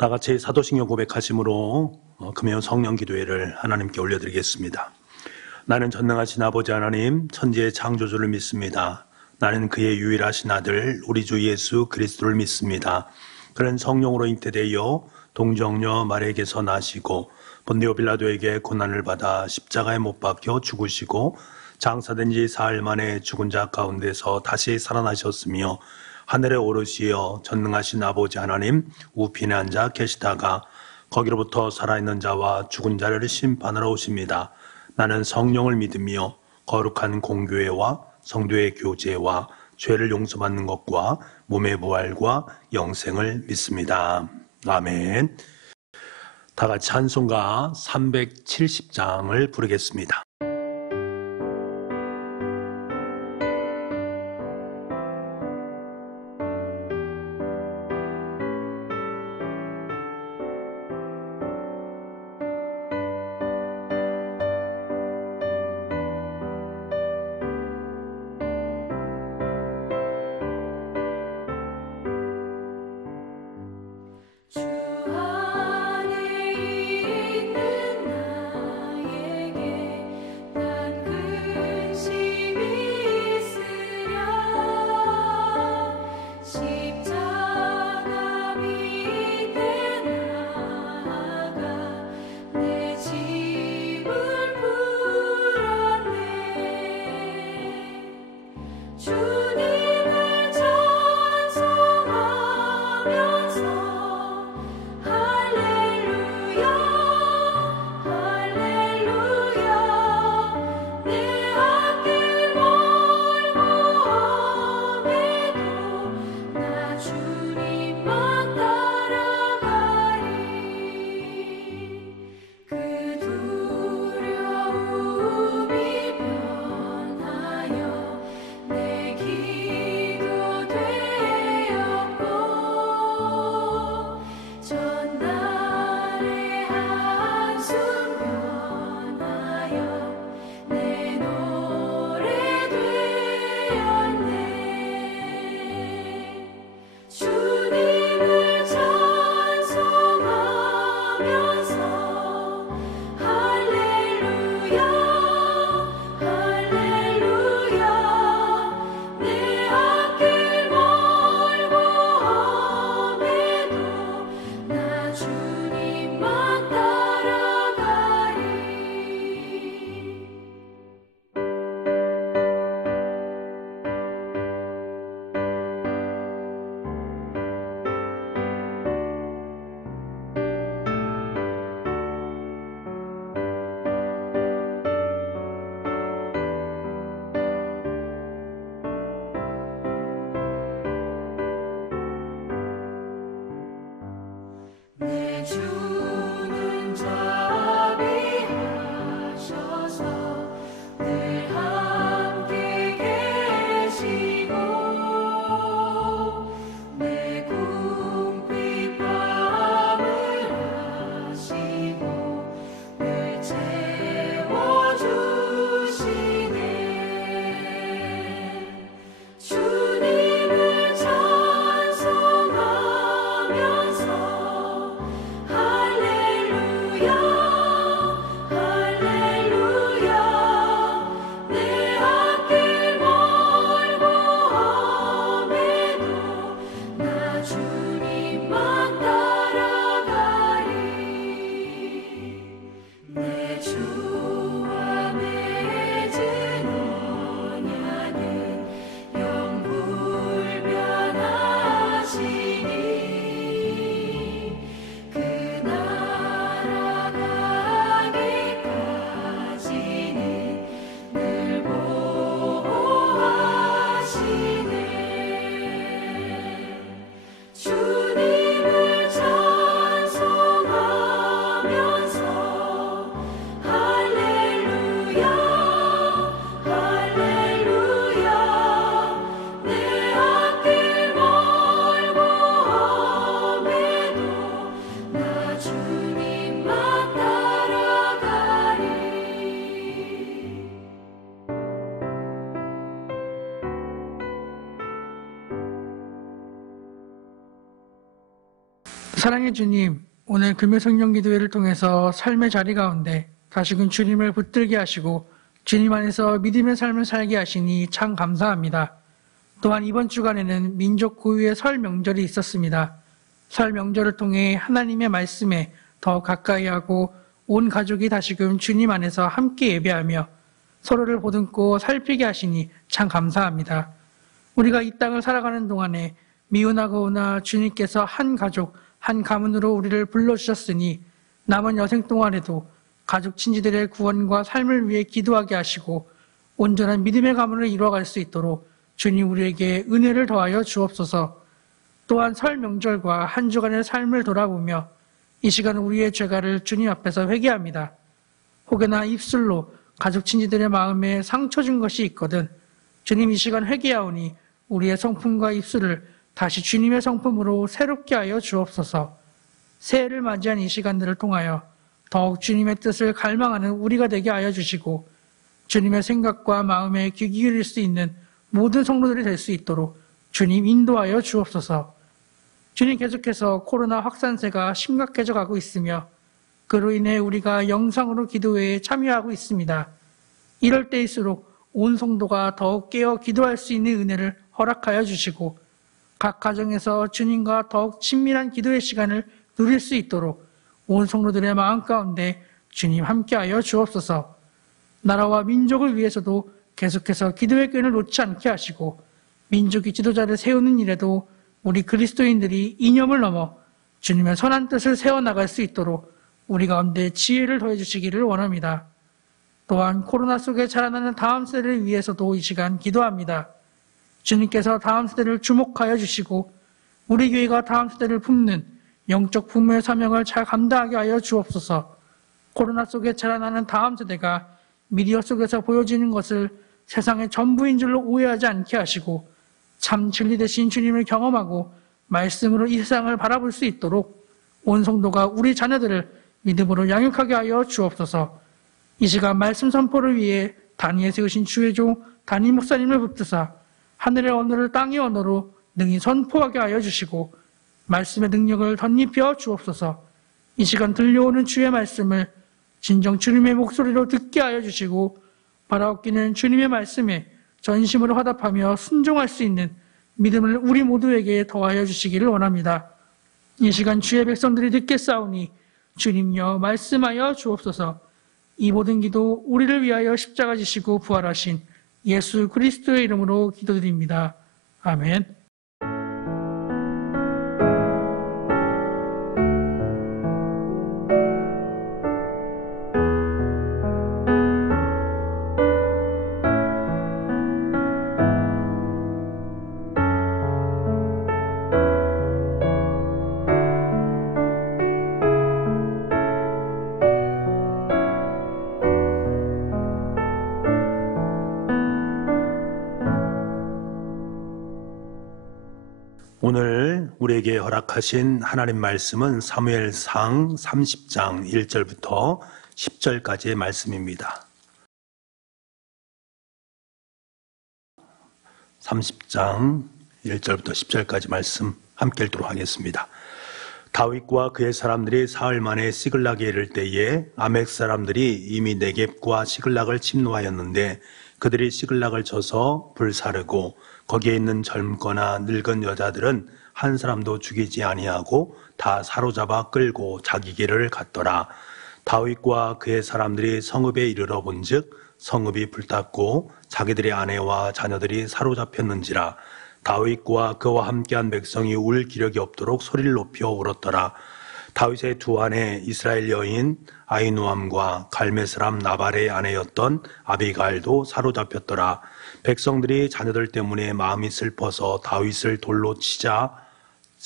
다 같이 사도신경 고백하심으로 금요 성령 기도회를 하나님께 올려드리겠습니다. 나는 전능하신 아버지 하나님, 천지의 창조주를 믿습니다. 나는 그의 유일하신 아들 우리 주 예수 그리스도를 믿습니다. 그는 성령으로 잉태되어 동정녀 마리아에게서 나시고 본디오 빌라도에게 고난을 받아 십자가에 못 박혀 죽으시고 장사된 지 사흘 만에 죽은 자 가운데서 다시 살아나셨으며 하늘에 오르시어 전능하신 아버지 하나님 우편에 앉아 계시다가 거기로부터 살아있는 자와 죽은 자를 심판하러 오십니다. 나는 성령을 믿으며 거룩한 공교회와 성도의 교제와 죄를 용서받는 것과 몸의 부활과 영생을 믿습니다. 아멘. 다 같이 찬송가 370장을 부르겠습니다. 사랑의 주님, 오늘 금요성령 기도회를 통해서 삶의 자리 가운데 다시금 주님을 붙들게 하시고 주님 안에서 믿음의 삶을 살게 하시니 참 감사합니다. 또한 이번 주간에는 민족 고유의 설 명절이 있었습니다. 설 명절을 통해 하나님의 말씀에 더 가까이 하고 온 가족이 다시금 주님 안에서 함께 예배하며 서로를 보듬고 살피게 하시니 참 감사합니다. 우리가 이 땅을 살아가는 동안에 미우나 고우나 주님께서 한 가족, 한 가문으로 우리를 불러주셨으니 남은 여생 동안에도 가족 친지들의 구원과 삶을 위해 기도하게 하시고 온전한 믿음의 가문을 이루어갈 수 있도록 주님 우리에게 은혜를 더하여 주옵소서. 또한 설 명절과 한 주간의 삶을 돌아보며 이 시간 우리의 죄가를 주님 앞에서 회개합니다. 혹여나 입술로 가족 친지들의 마음에 상처 준 것이 있거든 주님 이 시간 회개하오니 우리의 성품과 입술을 다시 주님의 성품으로 새롭게 하여 주옵소서. 새해를 맞이한 이 시간들을 통하여 더욱 주님의 뜻을 갈망하는 우리가 되게 하여 주시고 주님의 생각과 마음에 귀 기울일 수 있는 모든 성도들이 될 수 있도록 주님 인도하여 주옵소서. 주님 계속해서 코로나 확산세가 심각해져 가고 있으며 그로 인해 우리가 영상으로 기도회에 참여하고 있습니다. 이럴 때일수록 온 성도가 더욱 깨어 기도할 수 있는 은혜를 허락하여 주시고 각 가정에서 주님과 더욱 친밀한 기도의 시간을 누릴 수 있도록 온 성도들의 마음 가운데 주님 함께하여 주옵소서. 나라와 민족을 위해서도 계속해서 기도의 끈을 놓지 않게 하시고 민족의 지도자를 세우는 일에도 우리 그리스도인들이 이념을 넘어 주님의 선한 뜻을 세워나갈 수 있도록 우리 가운데 지혜를 더해 주시기를 원합니다. 또한 코로나 속에 자라나는 다음 세대를 위해서도 이 시간 기도합니다. 주님께서 다음 세대를 주목하여 주시고 우리 교회가 다음 세대를 품는 영적 부모의 사명을 잘 감당하게 하여 주옵소서. 코로나 속에 자라나는 다음 세대가 미디어 속에서 보여지는 것을 세상의 전부인 줄로 오해하지 않게 하시고 참 진리 되신 주님을 경험하고 말씀으로 이 세상을 바라볼 수 있도록 온 성도가 우리 자녀들을 믿음으로 양육하게 하여 주옵소서. 이 시간 말씀 선포를 위해 단위에 세우신 주의 종 단임 목사님을 붙드사 하늘의 언어를 땅의 언어로 능히 선포하게 하여 주시고 말씀의 능력을 덧입혀 주옵소서. 이 시간 들려오는 주의 말씀을 진정 주님의 목소리로 듣게 하여 주시고 바라옵기는 주님의 말씀에 전심으로 화답하며 순종할 수 있는 믿음을 우리 모두에게 더하여 주시기를 원합니다. 이 시간 주의 백성들이 듣겠사오니 주님여 말씀하여 주옵소서. 이 모든 기도 우리를 위하여 십자가 지시고 부활하신 예수 그리스도의 이름으로 기도드립니다. 아멘. 오늘 우리에게 허락하신 하나님 말씀은 사무엘상 30장 1절부터 10절까지의 말씀입니다. 30장 1절부터 10절까지 말씀 함께 읽도록 하겠습니다. 다윗과 그의 사람들이 사흘 만에 시글락에 이를 때에 아멕 사람들이 이미 네겝과 시글락을 침노하였는데 그들이 시글락을 쳐서 불사르고 거기에 있는 젊거나 늙은 여자들은 한 사람도 죽이지 아니하고 다 사로잡아 끌고 자기 길을 갔더라. 다윗과 그의 사람들이 성읍에 이르러 본즉 성읍이 불탔고 자기들의 아내와 자녀들이 사로잡혔는지라. 다윗과 그와 함께한 백성이 울 기력이 없도록 소리를 높여 울었더라. 다윗의 두 아내 이스라엘 여인 아히노암과 갈메 사람 나발의 아내였던 아비가일도 사로잡혔더라. 백성들이 자녀들 때문에 마음이 슬퍼서 다윗을 돌로 치자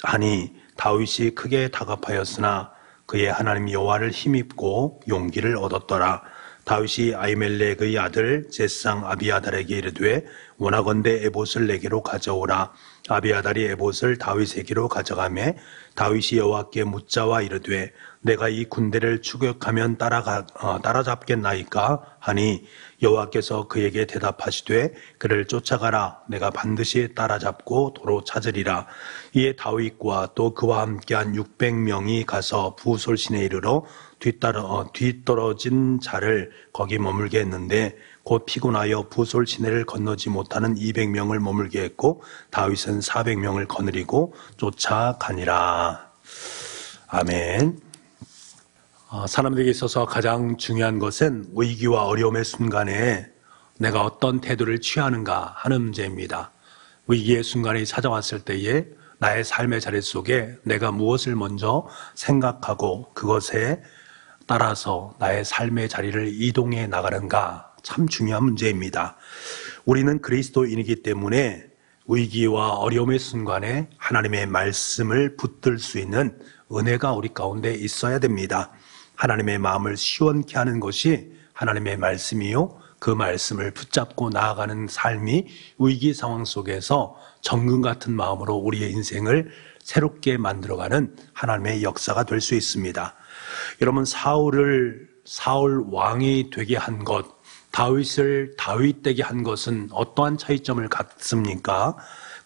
하니 다윗이 크게 다급하였으나 그의 하나님 여호와를 힘입고 용기를 얻었더라. 다윗이 아히멜렉의 아들 제상 아비아달에게 이르되 원하건대 에봇을 내게로 가져오라. 아비아달이 에봇을 다윗에게로 가져가매 다윗이 여호와께 묻자와 이르되 내가 이 군대를 추격하면 따라잡겠나이까 하니 여호와께서 그에게 대답하시되 그를 쫓아가라. 내가 반드시 따라잡고 도로 찾으리라. 이에 다윗과 또 그와 함께한 600명이 가서 부솔신에 이르러 뒤떨어진 자를 거기 머물게 했는데 곧 피곤하여 부솔 시내를 건너지 못하는 200명을 머물게 했고 다윗은 400명을 거느리고 쫓아가니라. 아멘. 사람들에게 있어서 가장 중요한 것은 위기와 어려움의 순간에 내가 어떤 태도를 취하는가 하는 문제입니다. 위기의 순간이 찾아왔을 때에 나의 삶의 자리 속에 내가 무엇을 먼저 생각하고 그것에 따라서 나의 삶의 자리를 이동해 나가는가 참 중요한 문제입니다. 우리는 그리스도인이기 때문에 위기와 어려움의 순간에 하나님의 말씀을 붙들 수 있는 은혜가 우리 가운데 있어야 됩니다. 하나님의 마음을 시원케 하는 것이 하나님의 말씀이요. 그 말씀을 붙잡고 나아가는 삶이 위기 상황 속에서 정금 같은 마음으로 우리의 인생을 새롭게 만들어가는 하나님의 역사가 될 수 있습니다. 여러분, 사울 왕이 되게 한 것, 다윗을 다윗 되게 한 것은 어떠한 차이점을 갖습니까?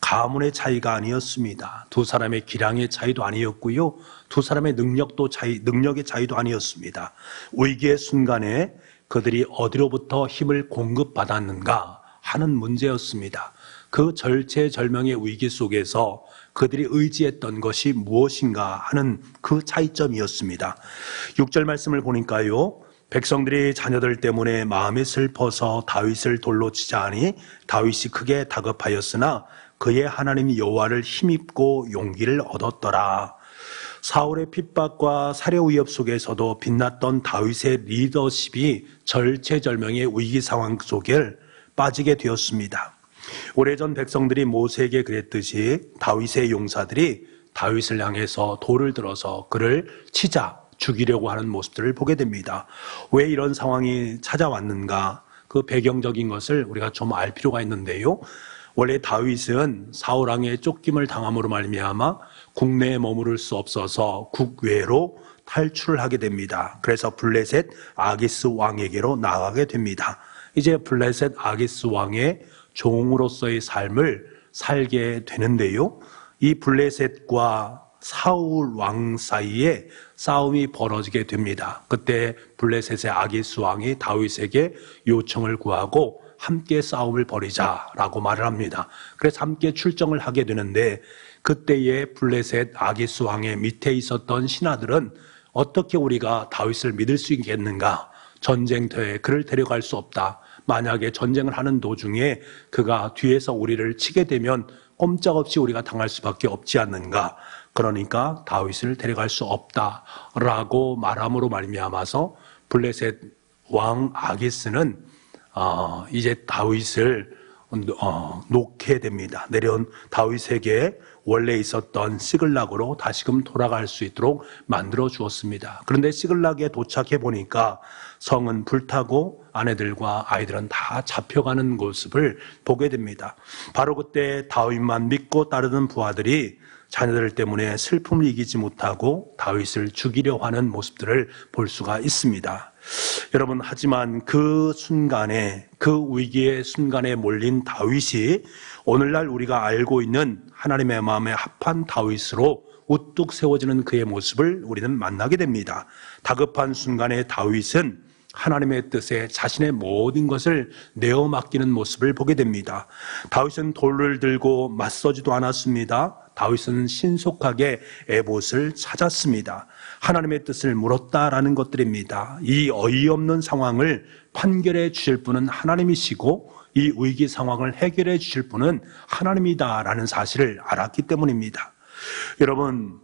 가문의 차이가 아니었습니다. 두 사람의 기량의 차이도 아니었고요. 두 사람의 능력의 차이도 아니었습니다. 위기의 순간에 그들이 어디로부터 힘을 공급받았는가 하는 문제였습니다. 그 절체절명의 위기 속에서 그들이 의지했던 것이 무엇인가 하는 그 차이점이었습니다. 6절 말씀을 보니까요. 백성들이 자녀들 때문에 마음이 슬퍼서 다윗을 돌로 치자 하니 다윗이 크게 다급하였으나 그의 하나님 여호와를 힘입고 용기를 얻었더라. 사울의 핍박과 사려 위협 속에서도 빛났던 다윗의 리더십이 절체절명의 위기 상황 속에 빠지게 되었습니다. 오래전 백성들이 모세에게 그랬듯이 다윗의 용사들이 다윗을 향해서 돌을 들어서 그를 치자, 죽이려고 하는 모습들을 보게 됩니다. 왜 이런 상황이 찾아왔는가? 그 배경적인 것을 우리가 좀 알 필요가 있는데요. 원래 다윗은 사울 왕의 쫓김을 당함으로 말미암아 국내에 머무를 수 없어서 국외로 탈출을 하게 됩니다. 그래서 블레셋 아기스 왕에게로 나가게 됩니다. 이제 블레셋 아기스 왕의 종으로서의 삶을 살게 되는데요. 이 블레셋과 사울 왕 사이에 싸움이 벌어지게 됩니다. 그때 블레셋의 아기스 왕이 다윗에게 요청을 구하고 함께 싸움을 벌이자라고 말을 합니다. 그래서 함께 출정을 하게 되는데 그때의 블레셋 아기스 왕의 밑에 있었던 신하들은 어떻게 우리가 다윗을 믿을 수 있겠는가? 전쟁터에 그를 데려갈 수 없다. 만약에 전쟁을 하는 도중에 그가 뒤에서 우리를 치게 되면 꼼짝없이 우리가 당할 수밖에 없지 않는가? 그러니까 다윗을 데려갈 수 없다라고 말함으로 말미암아서 블레셋 왕 아기스는 이제 다윗을 놓게 됩니다. 내려온 다윗에게 원래 있었던 시글락으로 다시금 돌아갈 수 있도록 만들어 주었습니다. 그런데 시글락에 도착해 보니까 성은 불타고 아내들과 아이들은 다 잡혀가는 모습을 보게 됩니다. 바로 그때 다윗만 믿고 따르는 부하들이 자녀들 때문에 슬픔을 이기지 못하고 다윗을 죽이려 하는 모습들을 볼 수가 있습니다. 여러분, 하지만 그 순간에, 그 위기의 순간에 몰린 다윗이 오늘날 우리가 알고 있는 하나님의 마음에 합한 다윗으로 우뚝 세워지는 그의 모습을 우리는 만나게 됩니다. 다급한 순간에 다윗은 하나님의 뜻에 자신의 모든 것을 내어 맡기는 모습을 보게 됩니다. 다윗은 돌을 들고 맞서지도 않았습니다. 다윗은 신속하게 에봇을 찾았습니다. 하나님의 뜻을 물었다라는 것들입니다. 이 어이없는 상황을 판결해 주실 분은 하나님이시고 이 위기 상황을 해결해 주실 분은 하나님이다라는 사실을 알았기 때문입니다. 여러분,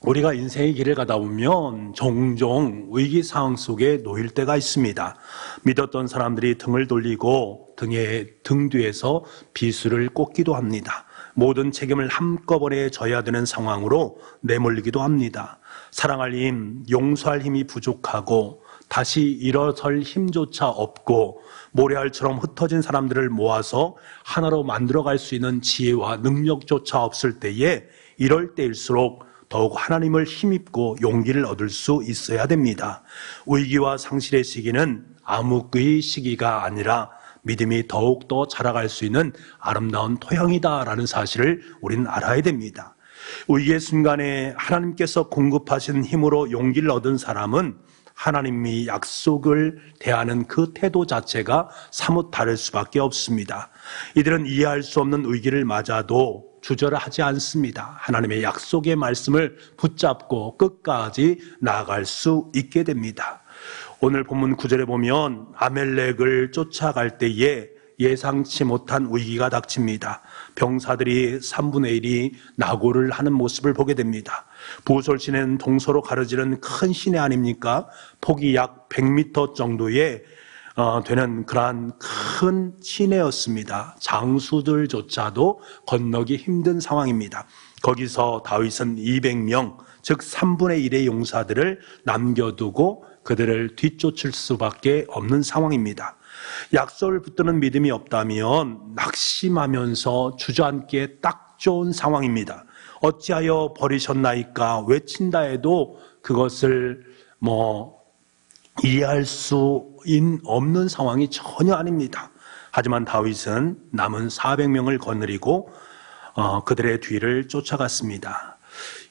우리가 인생의 길을 가다 보면 종종 위기 상황 속에 놓일 때가 있습니다. 믿었던 사람들이 등을 돌리고 등 뒤에서 비수를 꽂기도 합니다. 모든 책임을 한꺼번에 져야 되는 상황으로 내몰리기도 합니다. 사랑할 힘, 용서할 힘이 부족하고 다시 일어설 힘조차 없고 모래알처럼 흩어진 사람들을 모아서 하나로 만들어갈 수 있는 지혜와 능력조차 없을 때에 이럴 때일수록 더욱 하나님을 힘입고 용기를 얻을 수 있어야 됩니다. 위기와 상실의 시기는 암흑의 시기가 아니라 믿음이 더욱더 자라갈 수 있는 아름다운 토양이다라는 사실을 우리는 알아야 됩니다. 위기의 순간에 하나님께서 공급하신 힘으로 용기를 얻은 사람은 하나님이 약속을 대하는 그 태도 자체가 사뭇 다를 수밖에 없습니다. 이들은 이해할 수 없는 위기를 맞아도 주저하지 않습니다. 하나님의 약속의 말씀을 붙잡고 끝까지 나아갈 수 있게 됩니다. 오늘 본문 9절에 보면 아멜렉을 쫓아갈 때에 예상치 못한 위기가 닥칩니다. 병사들이 3분의 1이 낙오를 하는 모습을 보게 됩니다. 부솔 시내는 동서로 가려지는 큰 시내 아닙니까? 폭이 약 100m 정도의 되는 그러한 큰 시내였습니다. 장수들조차도 건너기 힘든 상황입니다. 거기서 다윗은 200명, 즉 3분의 1의 용사들을 남겨두고 그들을 뒤쫓을 수밖에 없는 상황입니다. 약속을 붙드는 믿음이 없다면 낙심하면서 주저앉기에 딱 좋은 상황입니다. 어찌하여 버리셨나이까 외친다 해도 그것을 이해할 수 없는 상황이 전혀 아닙니다. 하지만 다윗은 남은 400명을 거느리고 그들의 뒤를 쫓아갔습니다.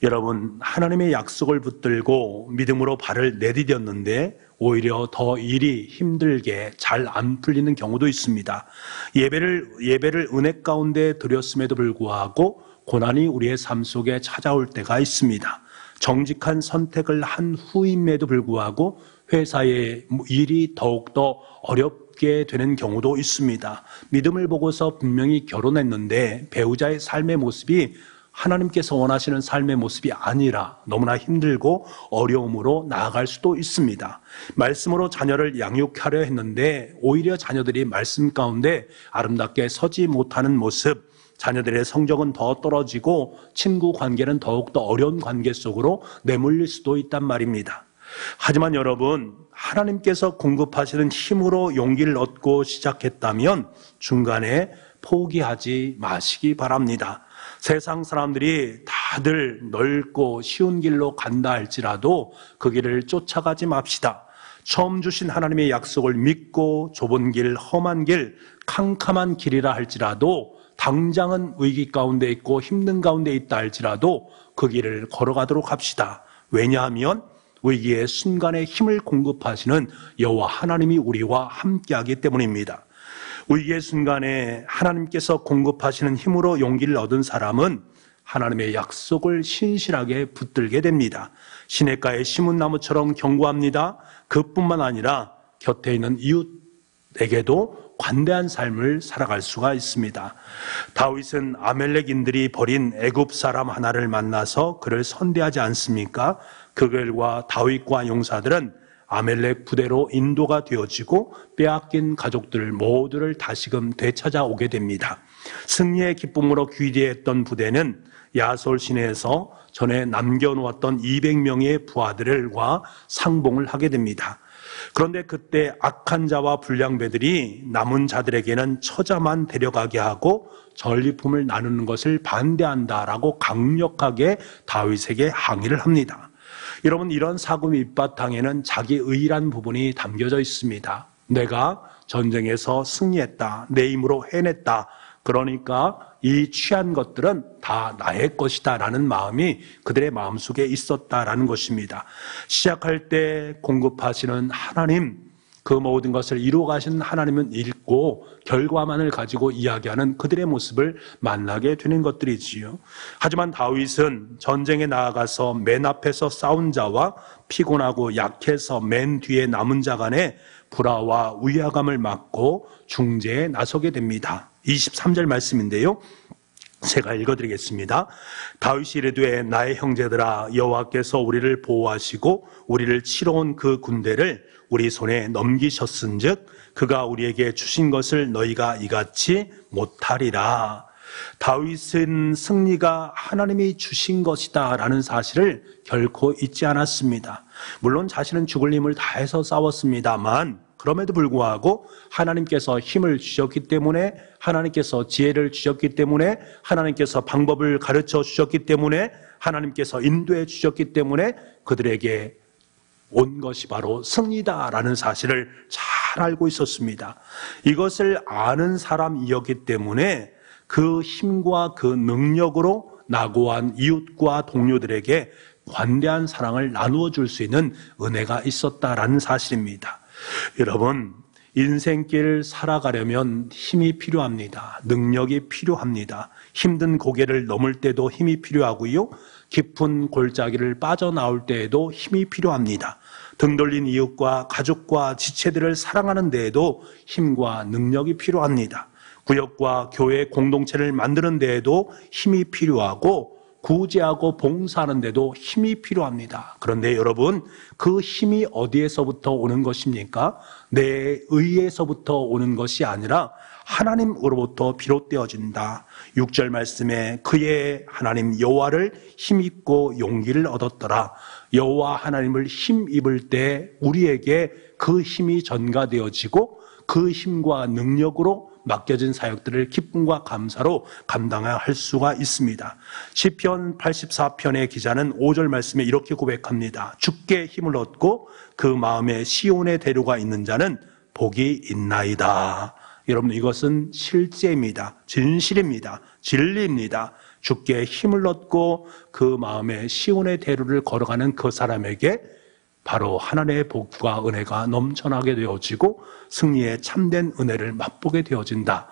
여러분, 하나님의 약속을 붙들고 믿음으로 발을 내디뎠는데 오히려 더 일이 힘들게 잘 안 풀리는 경우도 있습니다. 예배를 은혜 가운데 드렸음에도 불구하고 고난이 우리의 삶 속에 찾아올 때가 있습니다. 정직한 선택을 한 후임에도 불구하고 회사의 일이 더욱더 어렵게 되는 경우도 있습니다. 믿음을 보고서 분명히 결혼했는데 배우자의 삶의 모습이 하나님께서 원하시는 삶의 모습이 아니라 너무나 힘들고 어려움으로 나아갈 수도 있습니다. 말씀으로 자녀를 양육하려 했는데 오히려 자녀들이 말씀 가운데 아름답게 서지 못하는 모습, 자녀들의 성적은 더 떨어지고 친구 관계는 더욱더 어려운 관계 속으로 내몰릴 수도 있단 말입니다. 하지만 여러분, 하나님께서 공급하시는 힘으로 용기를 얻고 시작했다면 중간에 포기하지 마시기 바랍니다. 세상 사람들이 다들 넓고 쉬운 길로 간다 할지라도 그 길을 쫓아가지 맙시다. 처음 주신 하나님의 약속을 믿고 좁은 길, 험한 길, 캄캄한 길이라 할지라도 당장은 위기 가운데 있고 힘든 가운데 있다 할지라도 그 길을 걸어가도록 합시다. 왜냐하면 위기의 순간에 힘을 공급하시는 여호와 하나님이 우리와 함께하기 때문입니다. 위기의 순간에 하나님께서 공급하시는 힘으로 용기를 얻은 사람은 하나님의 약속을 신실하게 붙들게 됩니다. 시냇가의 심은 나무처럼 견고합니다. 그뿐만 아니라 곁에 있는 이웃에게도 관대한 삶을 살아갈 수가 있습니다. 다윗은 아멜렉인들이 버린 애굽 사람 하나를 만나서 그를 선대하지 않습니까? 그들과 다윗과 용사들은 아멜렉 부대로 인도가 되어지고 빼앗긴 가족들 모두를 다시금 되찾아오게 됩니다. 승리의 기쁨으로 귀대했던 부대는 야솔 시내에서 전에 남겨놓았던 200명의 부하들과 상봉을 하게 됩니다. 그런데 그때 악한 자와 불량배들이 남은 자들에게는 처자만 데려가게 하고 전리품을 나누는 것을 반대한다라고 강력하게 다윗에게 항의를 합니다. 여러분, 이런 사고 밑바탕에는 자기 의의란 부분이 담겨져 있습니다. 내가 전쟁에서 승리했다, 내 힘으로 해냈다, 그러니까 이 취한 것들은 다 나의 것이다 라는 마음이 그들의 마음속에 있었다라는 것입니다. 시작할 때 공급하시는 하나님, 그 모든 것을 이루어 가시는 하나님은 읽고 결과만을 가지고 이야기하는 그들의 모습을 만나게 되는 것들이지요. 하지만 다윗은 전쟁에 나아가서 맨 앞에서 싸운 자와 피곤하고 약해서 맨 뒤에 남은 자 간의 불화와 위화감을 막고 중재에 나서게 됩니다. 23절 말씀인데요, 제가 읽어드리겠습니다. 다윗이 이르되 나의 형제들아, 여호와께서 우리를 보호하시고 우리를 치러 온 그 군대를 우리 손에 넘기셨은즉 그가 우리에게 주신 것을 너희가 이같이 못하리라. 다윗은 승리가 하나님이 주신 것이다 라는 사실을 결코 잊지 않았습니다. 물론 자신은 죽을 힘을 다해서 싸웠습니다만 그럼에도 불구하고 하나님께서 힘을 주셨기 때문에, 하나님께서 지혜를 주셨기 때문에, 하나님께서 방법을 가르쳐 주셨기 때문에, 하나님께서 인도해 주셨기 때문에 그들에게 온 것이 바로 승리다라는 사실을 잘 알고 있었습니다. 이것을 아는 사람이었기 때문에 그 힘과 그 능력으로 나고한 이웃과 동료들에게 관대한 사랑을 나누어 줄 수 있는 은혜가 있었다라는 사실입니다. 여러분, 인생길 살아가려면 힘이 필요합니다. 능력이 필요합니다. 힘든 고개를 넘을 때도 힘이 필요하고요. 깊은 골짜기를 빠져나올 때에도 힘이 필요합니다. 등 돌린 이웃과 가족과 지체들을 사랑하는 데에도 힘과 능력이 필요합니다. 구역과 교회 공동체를 만드는 데에도 힘이 필요하고 구제하고 봉사하는 데도 힘이 필요합니다. 그런데 여러분, 그 힘이 어디에서부터 오는 것입니까? 내 의에서부터 오는 것이 아니라 하나님으로부터 비롯되어진다. 6절 말씀에 그의 하나님 여호와를 힘입고 용기를 얻었더라. 여호와 하나님을 힘입을 때 우리에게 그 힘이 전가되어지고 그 힘과 능력으로 맡겨진 사역들을 기쁨과 감사로 감당할 수가 있습니다. 시편 84편의 기자는 5절 말씀에 이렇게 고백합니다. 주께 힘을 얻고 그 마음에 시온의 대로가 있는 자는 복이 있나이다. 여러분, 이것은 실제입니다. 진실입니다. 진리입니다. 주께 힘을 얻고 그 마음에 시온의 대로를 걸어가는 그 사람에게 바로 하나님의 복과 은혜가 넘쳐나게 되어지고 승리의 참된 은혜를 맛보게 되어진다.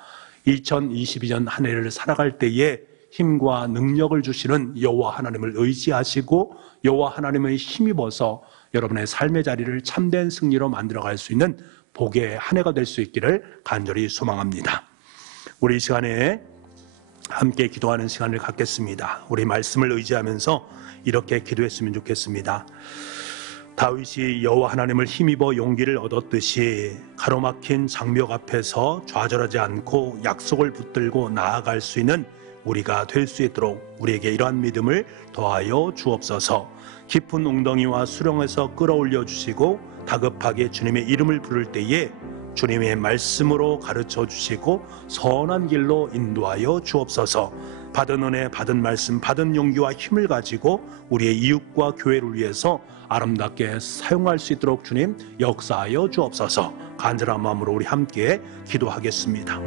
2022년 한 해를 살아갈 때에 힘과 능력을 주시는 여호와 하나님을 의지하시고 여호와 하나님의 힘입어서 여러분의 삶의 자리를 참된 승리로 만들어갈 수 있는 복의 한 해가 될 수 있기를 간절히 소망합니다. 우리 이 시간에 함께 기도하는 시간을 갖겠습니다. 우리 말씀을 의지하면서 이렇게 기도했으면 좋겠습니다. 다윗이 여호와 하나님을 힘입어 용기를 얻었듯이 가로막힌 장벽 앞에서 좌절하지 않고 약속을 붙들고 나아갈 수 있는 우리가 될 수 있도록 우리에게 이러한 믿음을 더하여 주옵소서. 깊은 웅덩이와 수렁에서 끌어올려 주시고 다급하게 주님의 이름을 부를 때에 주님의 말씀으로 가르쳐 주시고 선한 길로 인도하여 주옵소서. 받은 은혜, 받은 말씀, 받은 용기와 힘을 가지고 우리의 이웃과 교회를 위해서 아름답게 사용할 수 있도록 주님 역사하여 주옵소서. 간절한 마음으로 우리 함께 기도하겠습니다.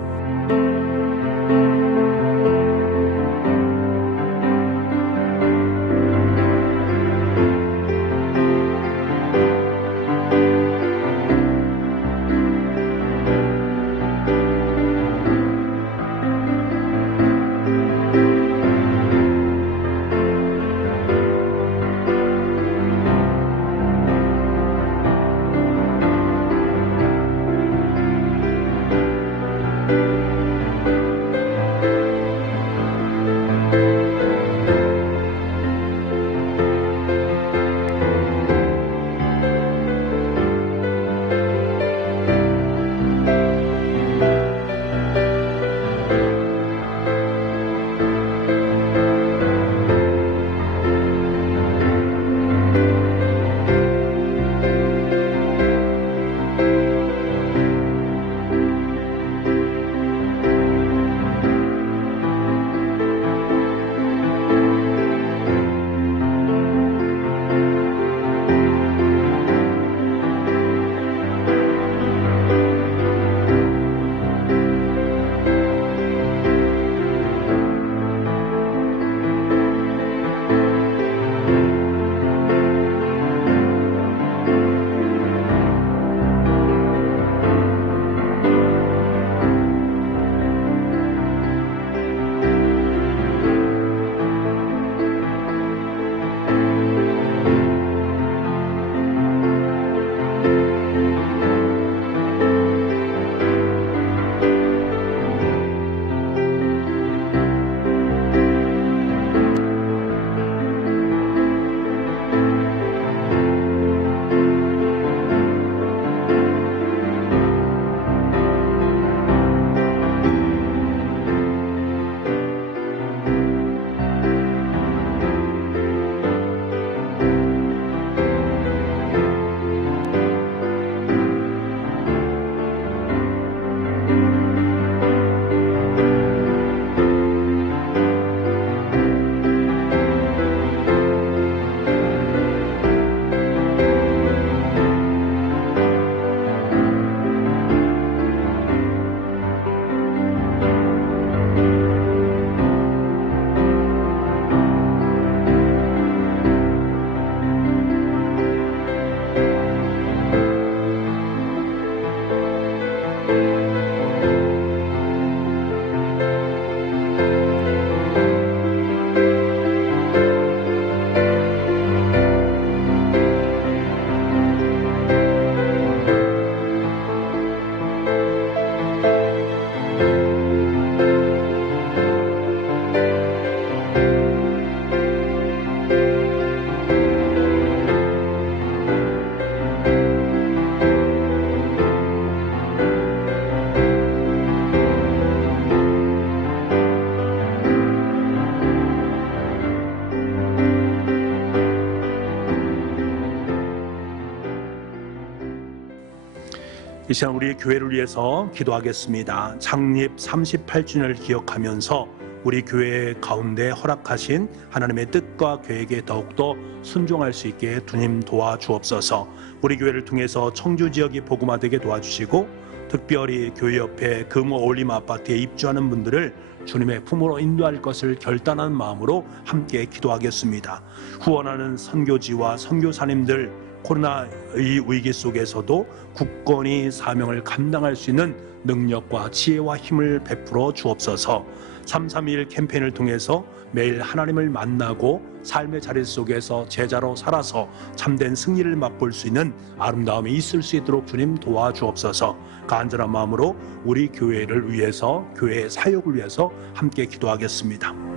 이 시간 우리 교회를 위해서 기도하겠습니다. 창립 38주년을 기억하면서 우리 교회 가운데 허락하신 하나님의 뜻과 계획에 더욱더 순종할 수 있게 주님 도와주옵소서. 우리 교회를 통해서 청주 지역이 복음화되게 도와주시고 특별히 교회 옆에 금호 올림 아파트에 입주하는 분들을 주님의 품으로 인도할 것을 결단한 마음으로 함께 기도하겠습니다. 후원하는 선교지와 선교사님들, 코로나의 위기 속에서도 굳건히 사명을 감당할 수 있는 능력과 지혜와 힘을 베풀어 주옵소서. 331 캠페인을 통해서 매일 하나님을 만나고 삶의 자리 속에서 제자로 살아서 참된 승리를 맛볼 수 있는 아름다움이 있을 수 있도록 주님 도와주옵소서. 간절한 마음으로 우리 교회를 위해서, 교회의 사역을 위해서 함께 기도하겠습니다.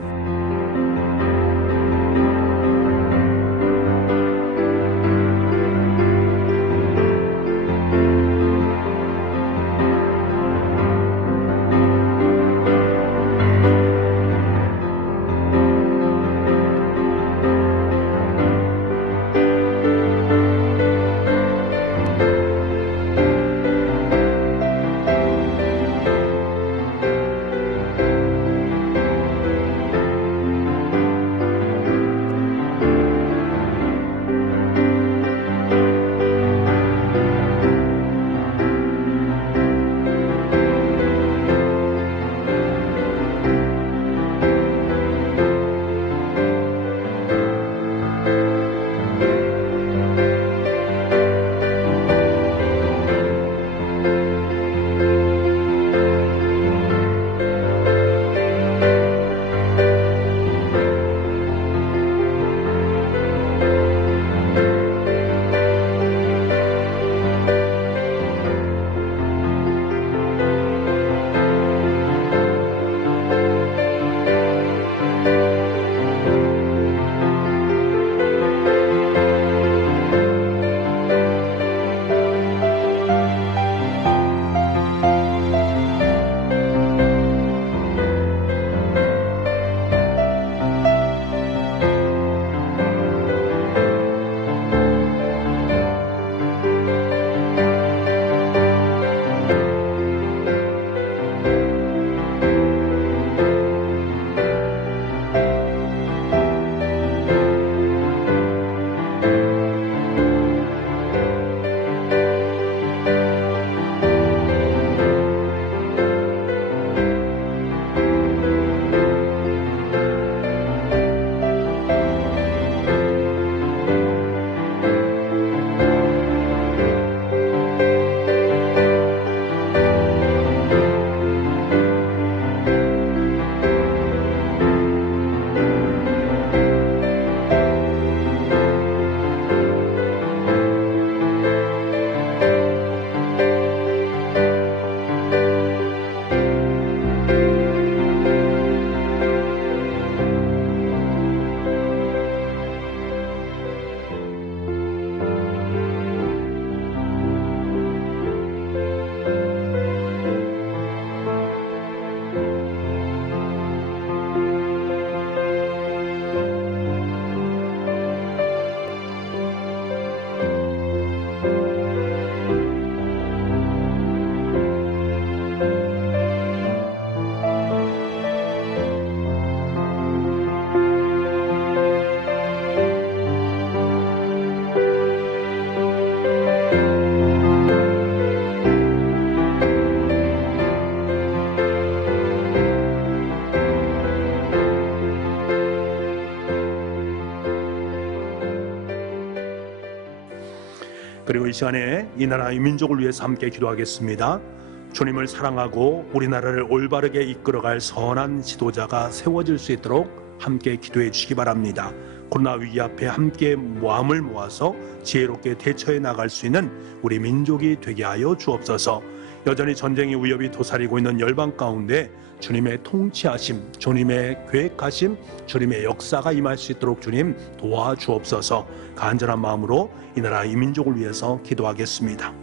그리고 이 시간에 이 나라의 민족을 위해서 함께 기도하겠습니다. 주님을 사랑하고 우리나라를 올바르게 이끌어갈 선한 지도자가 세워질 수 있도록 함께 기도해 주시기 바랍니다. 코로나 위기 앞에 함께 마음을 모아서 지혜롭게 대처해 나갈 수 있는 우리 민족이 되게 하여 주옵소서. 여전히 전쟁의 위협이 도사리고 있는 열방 가운데 주님의 통치하심, 주님의 계획하심, 주님의 역사가 임할 수 있도록 주님 도와주옵소서. 간절한 마음으로 이 나라 이 민족을 위해서 기도하겠습니다.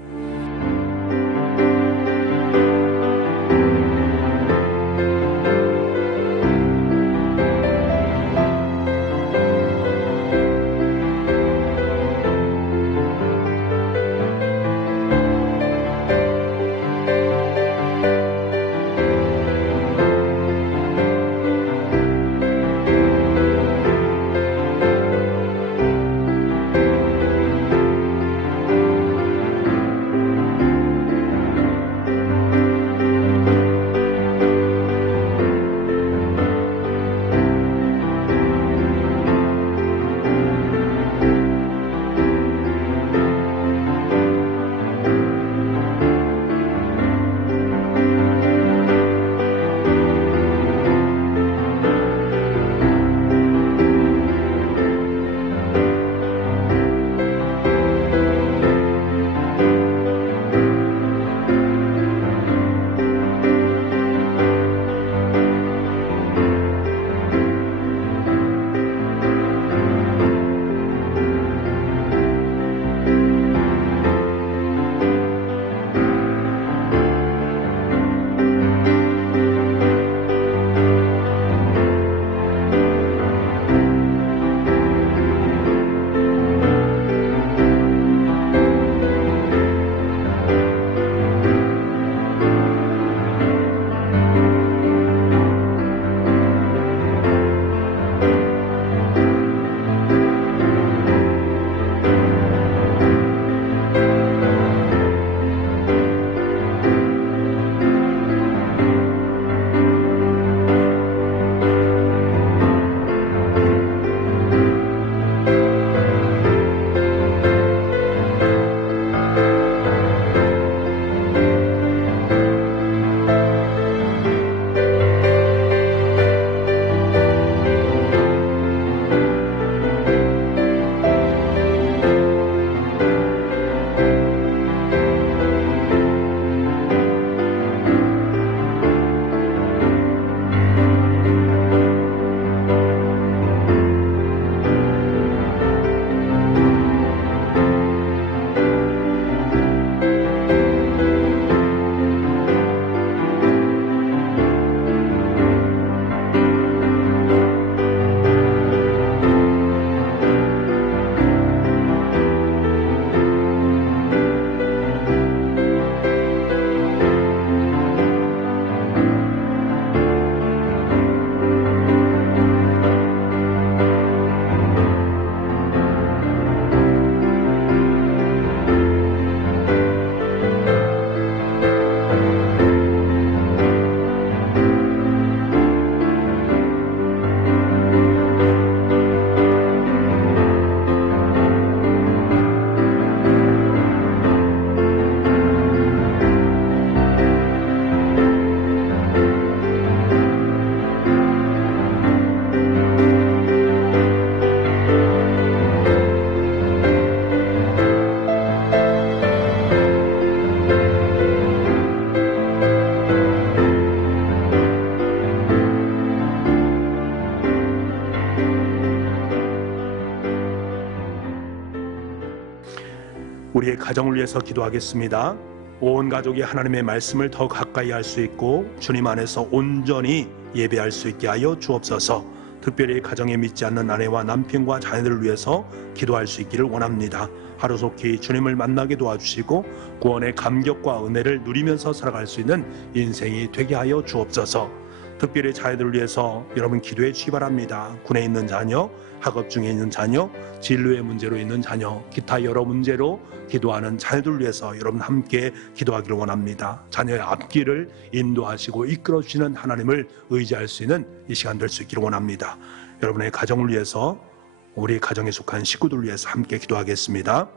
우리의 가정을 위해서 기도하겠습니다. 온 가족이 하나님의 말씀을 더 가까이 할 수 있고 주님 안에서 온전히 예배할 수 있게 하여 주옵소서. 특별히 가정에 믿지 않는 아내와 남편과 자녀들을 위해서 기도할 수 있기를 원합니다. 하루속히 주님을 만나게 도와주시고 구원의 감격과 은혜를 누리면서 살아갈 수 있는 인생이 되게 하여 주옵소서. 특별히 자녀들을 위해서 여러분 기도해 주시기 바랍니다. 군에 있는 자녀, 학업 중에 있는 자녀, 진로의 문제로 있는 자녀, 기타 여러 문제로 기도하는 자녀들을 위해서 여러분 함께 기도하기를 원합니다. 자녀의 앞길을 인도하시고 이끌어 주시는 하나님을 의지할 수 있는 이 시간 될 수 있기를 원합니다. 여러분의 가정을 위해서, 우리 가정에 속한 식구들을 위해서 함께 기도하겠습니다.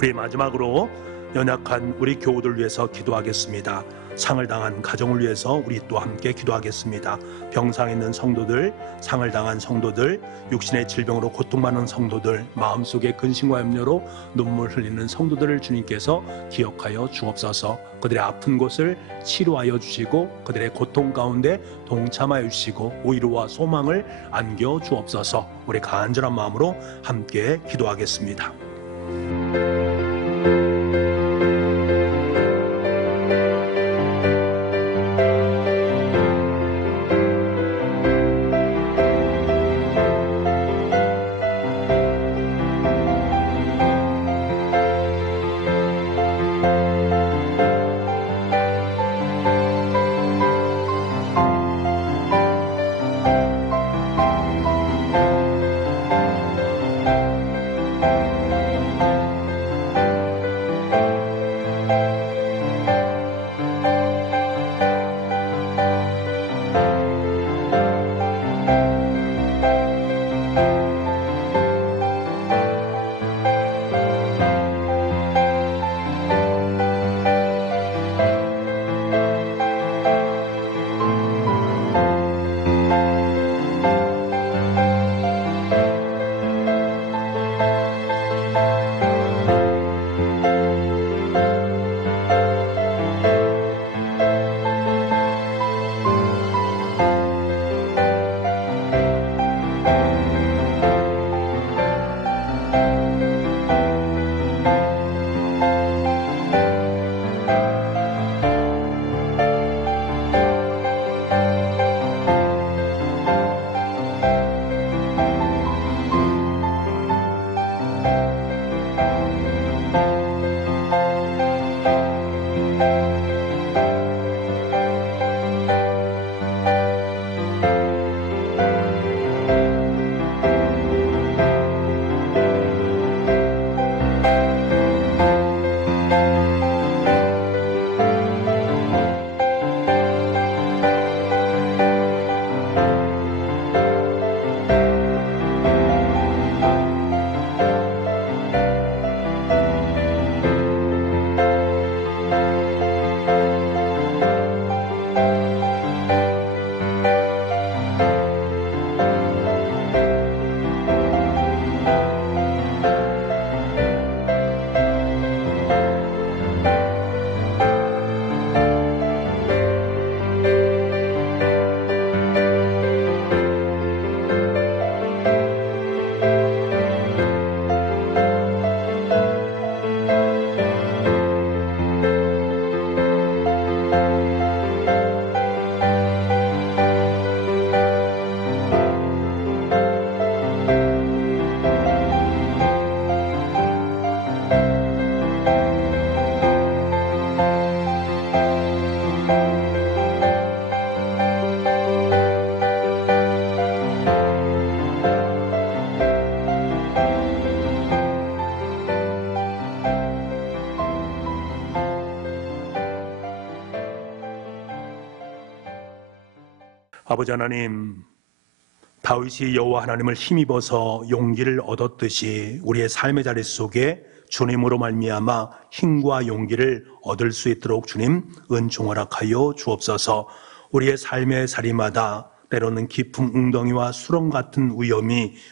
우리 마지막으로 연약한 우리 교우들 위해서 기도하겠습니다. 상을 당한 가정을 위해서 우리 또 함께 기도하겠습니다. 병상에 있는 성도들, 상을 당한 성도들, 육신의 질병으로 고통받는 성도들, 마음속에 근심과 염려로 눈물 흘리는 성도들을 주님께서 기억하여 주옵소서. 그들의 아픈 곳을 치료하여 주시고 그들의 고통 가운데 동참하여 주시고 위로와 소망을 안겨 주옵소서. 우리 간절한 마음으로 함께 기도하겠습니다. 아버지 하나님, 다윗이 여호와 하나님을 힘입어서 용기를 얻었듯이 우리의 삶의 자리 속에 주님으로 말미암아 힘과 용기를 얻을 수 있도록 주님 은총 허락하여 주옵소서. 우리의 삶의 자리마다 때로는 깊은 웅덩이와 수렁 같은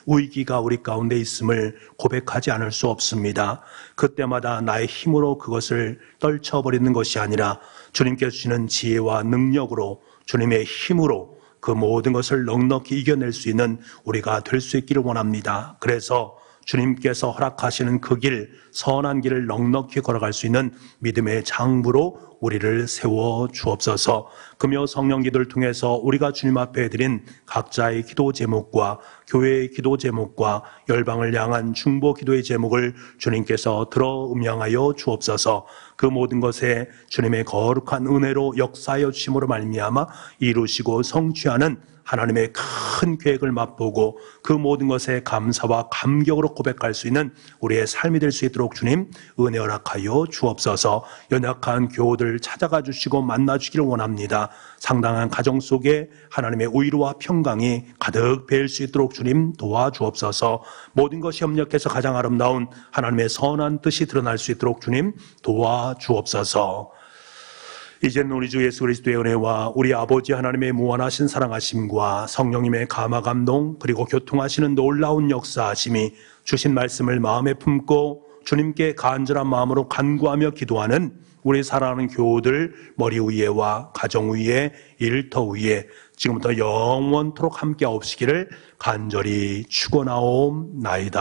위기가 우리 가운데 있음을 고백하지 않을 수 없습니다. 그때마다 나의 힘으로 그것을 떨쳐버리는 것이 아니라 주님께서 주시는 지혜와 능력으로, 주님의 힘으로 그 모든 것을 넉넉히 이겨낼 수 있는 우리가 될 수 있기를 원합니다. 그래서 주님께서 허락하시는 그 길, 선한 길을 넉넉히 걸어갈 수 있는 믿음의 장부로 우리를 세워 주옵소서. 금요 성령 기도를 통해서 우리가 주님 앞에 드린 각자의 기도 제목과 교회의 기도 제목과 열방을 향한 중보 기도의 제목을 주님께서 들어 음양하여 주옵소서. 그 모든 것에 주님의 거룩한 은혜로 역사하여 주심으로 말미암아 이루시고 성취하는 하나님의 큰 계획을 맛보고 그 모든 것에 감사와 감격으로 고백할 수 있는 우리의 삶이 될 수 있도록 주님 은혜 허락하여 주옵소서. 연약한 교우들 찾아가 주시고 만나 주기를 원합니다. 상당한 가정 속에 하나님의 의로와 평강이 가득 배일 수 있도록 주님 도와주옵소서. 모든 것이 협력해서 가장 아름다운 하나님의 선한 뜻이 드러날 수 있도록 주님 도와주옵소서. 이제는 우리 주 예수 그리스도의 은혜와 우리 아버지 하나님의 무한하신 사랑하심과 성령님의 감화 감동 그리고 교통하시는 놀라운 역사하심이 주신 말씀을 마음에 품고 주님께 간절한 마음으로 간구하며 기도하는 우리 사랑하는 교우들 머리 위에와 가정 위에 일터 위에 지금부터 영원토록 함께 없으기를 간절히 축원하옵나이다.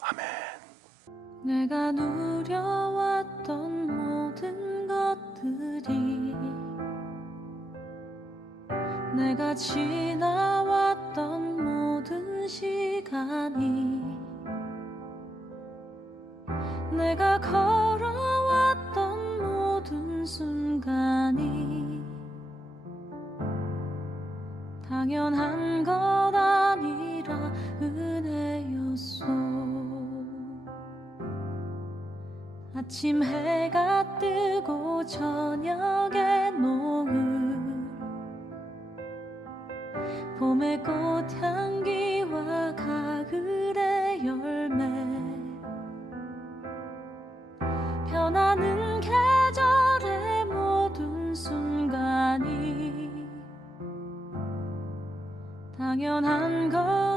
아멘. 내가 누려왔던 모든 것들이, 내가 지나왔던 모든 시간이, 내가 걸어왔던 모든 순간이 당연한 것 아니라 은혜였소. 아침 해가 뜨고 저녁에 노을, 봄의 꽃향기와 가을의 열매, 변하는 계절의 모든 순간이 당연한 것